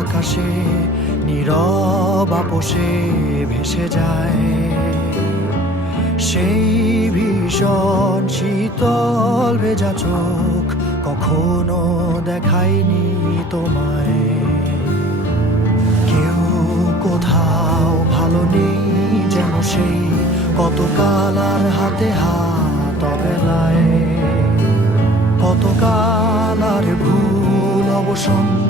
এসে নীরব আপোষে ভেসে যায়। সেই ভীষণ শীতল ভেজা চোখ কখনো দেখায়নি তোমায়। কেউ কোথাও ভালো নেই যেন সেই কত কালার হাতে হাত অবেলায়। কত কালার ভুল অবসন্ন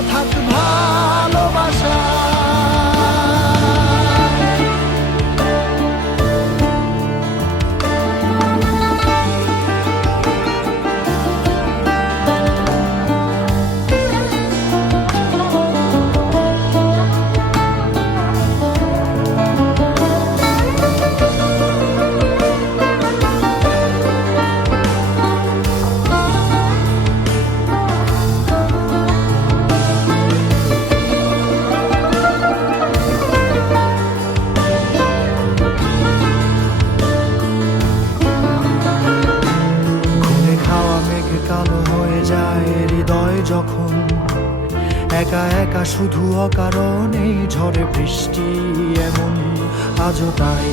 চেপে একা একা শুধু অকারণে ঝড়ে বৃষ্টি এমন, আজও তাই।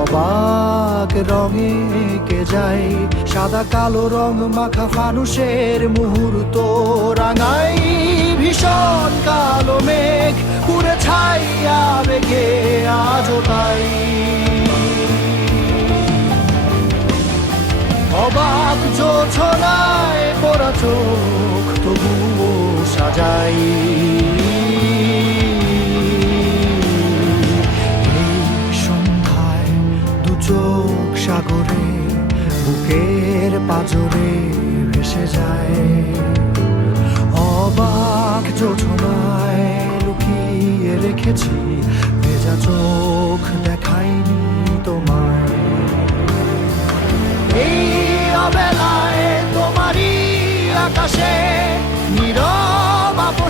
অবাক রঙে কে যায়, সাদা কালো রং মাখা ফানুষের মুহূর্ত রাঙাই। ভীষণ কালো মেঘ পুরে ছাইয়া বেগে আজও তাই। অবাক যোছনায় পড়া সাজাই এই সন্ধ্যায় দু চোখ সাগরে, বুকের পাজরে ভেসে যায়। অবাক যোছনায় লুকিয়ে রেখেছি, ভেজা চোখ দেখাইনি তোমায়। এই অবেলায় তোমারই আকাশে